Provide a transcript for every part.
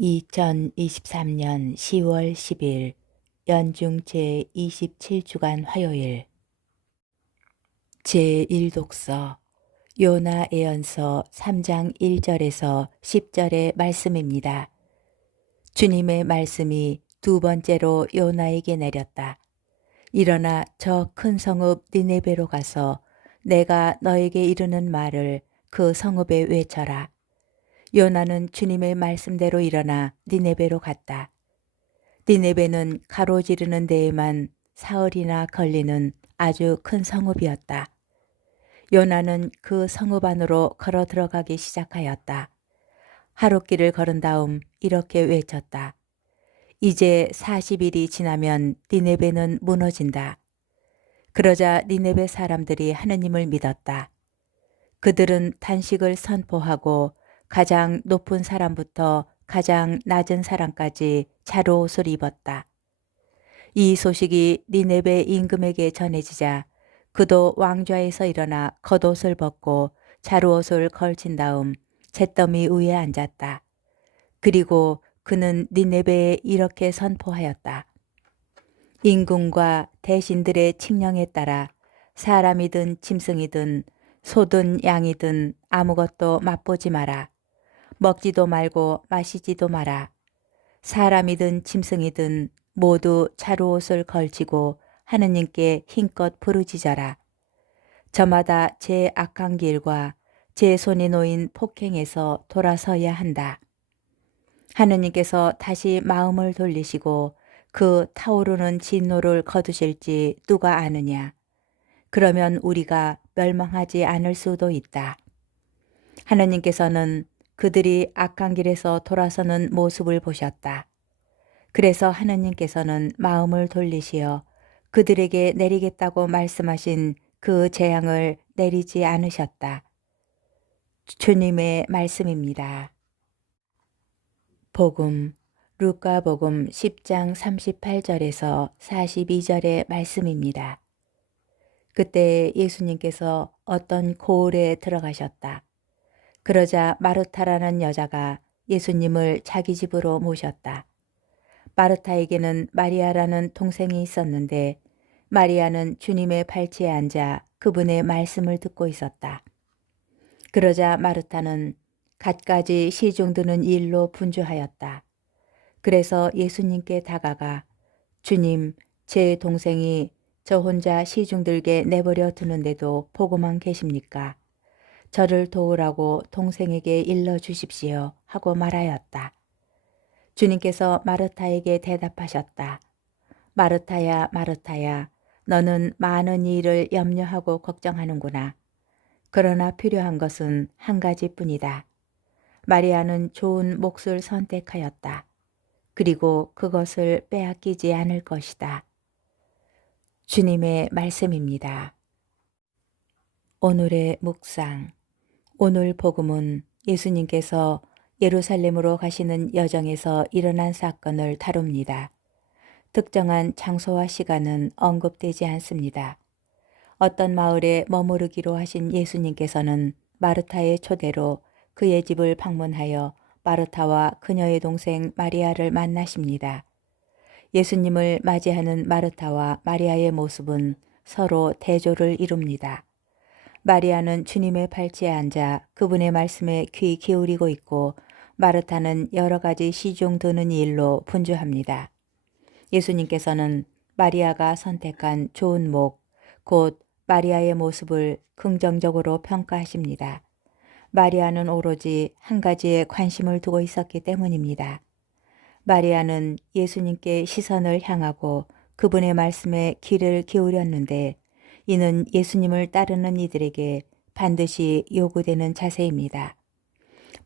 2023년 10월 10일 연중 제27주간 화요일 제1독서 요나 예언서 3장 1절에서 10절의 말씀입니다. 주님의 말씀이 두 번째로 요나에게 내렸다. 일어나 저 큰 성읍 니네베로 가서 내가 너에게 이르는 말을 그 성읍에 외쳐라. 요나는 주님의 말씀대로 일어나 니네베로 갔다. 니네베는 가로지르는 데에만 사흘이나 걸리는 아주 큰 성읍이었다. 요나는 그 성읍 안으로 걸어 들어가기 시작하였다. 하룻길을 걸은 다음 이렇게 외쳤다. 이제 40일이 지나면 니네베는 무너진다. 그러자 니네베 사람들이 하느님을 믿었다. 그들은 단식을 선포하고 가장 높은 사람부터 가장 낮은 사람까지 자루옷을 입었다. 이 소식이 니네베 임금에게 전해지자 그도 왕좌에서 일어나 겉옷을 벗고 자루옷을 걸친 다음 잿더미 위에 앉았다. 그리고 그는 니네베에 이렇게 선포하였다. 임금과 대신들의 칙령에 따라 사람이든 짐승이든 소든 양이든 아무것도 맛보지 마라. 먹지도 말고 마시지도 마라. 사람이든 짐승이든 모두 자루옷을 걸치고 하느님께 힘껏 부르짖어라. 저마다 제 악한 길과 제 손에 놓인 폭행에서 돌아서야 한다. 하느님께서 다시 마음을 돌리시고 그 타오르는 진노를 거두실지 누가 아느냐. 그러면 우리가 멸망하지 않을 수도 있다. 하느님께서는 그들이 악한 길에서 돌아서는 모습을 보셨다. 그래서 하느님께서는 마음을 돌리시어 그들에게 내리겠다고 말씀하신 그 재앙을 내리지 않으셨다. 주님의 말씀입니다. 복음 루카복음 10장 38절에서 42절의 말씀입니다. 그때 예수님께서 어떤 고을에 들어가셨다. 그러자 마르타라는 여자가 예수님을 자기 집으로 모셨다. 마르타에게는 마리아라는 동생이 있었는데 마리아는 주님의 발치에 앉아 그분의 말씀을 듣고 있었다. 그러자 마르타는 갖가지 시중 드는 일로 분주하였다. 그래서 예수님께 다가가 주님, 제 동생이 저 혼자 시중 들게 내버려 두는데도 보고만 계십니까? 저를 도우라고 동생에게 일러 주십시오 하고 말하였다. 주님께서 마르타에게 대답하셨다. 마르타야, 마르타야, 너는 많은 일을 염려하고 걱정하는구나. 그러나 필요한 것은 한 가지뿐이다. 마리아는 좋은 몫을 선택하였다. 그리고 그것을 빼앗기지 않을 것이다. 주님의 말씀입니다. 오늘의 묵상. 오늘 복음은 예수님께서 예루살렘으로 가시는 여정에서 일어난 사건을 다룹니다. 특정한 장소와 시간은 언급되지 않습니다. 어떤 마을에 머무르기로 하신 예수님께서는 마르타의 초대로 그의 집을 방문하여 마르타와 그녀의 동생 마리아를 만나십니다. 예수님을 맞이하는 마르타와 마리아의 모습은 서로 대조를 이룹니다. 마리아는 주님의 발치에 앉아 그분의 말씀에 귀 기울이고 있고 마르타는 여러 가지 시중 드는 일로 분주합니다. 예수님께서는 마리아가 선택한 좋은 목, 곧 마리아의 모습을 긍정적으로 평가하십니다. 마리아는 오로지 한 가지에 관심을 두고 있었기 때문입니다. 마리아는 예수님께 시선을 향하고 그분의 말씀에 귀를 기울였는데 이는 예수님을 따르는 이들에게 반드시 요구되는 자세입니다.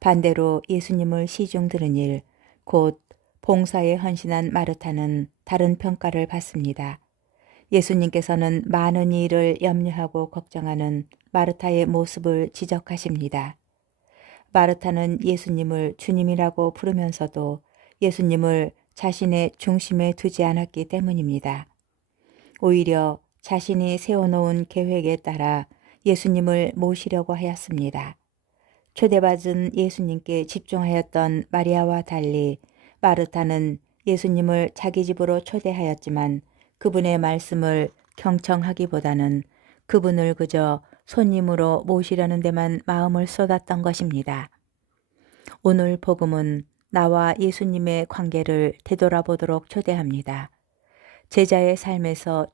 반대로 예수님을 시중 드는 일, 곧 봉사에 헌신한 마르타는 다른 평가를 받습니다. 예수님께서는 많은 일을 염려하고 걱정하는 마르타의 모습을 지적하십니다. 마르타는 예수님을 주님이라고 부르면서도 예수님을 자신의 중심에 두지 않았기 때문입니다. 오히려 자신이 세워놓은 계획에 따라 예수님을 모시려고 하였습니다. 초대받은 예수님께 집중하였던 마리아와 달리 마르타는 예수님을 자기 집으로 초대하였지만 그분의 말씀을 경청하기보다는 그분을 그저 손님으로 모시려는 데만 마음을 쏟았던 것입니다. 오늘 복음은 나와 예수님의 관계를 되돌아보도록 초대합니다. 제자의 삶에서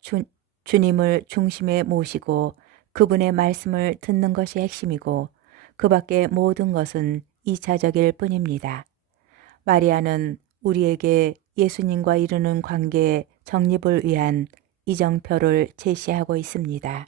주님을 중심에 모시고 그분의 말씀을 듣는 것이 핵심이고 그 밖의 모든 것은 2차적일 뿐입니다. 마리아는 우리에게 예수님과 이루는 관계의 정립을 위한 이정표를 제시하고 있습니다.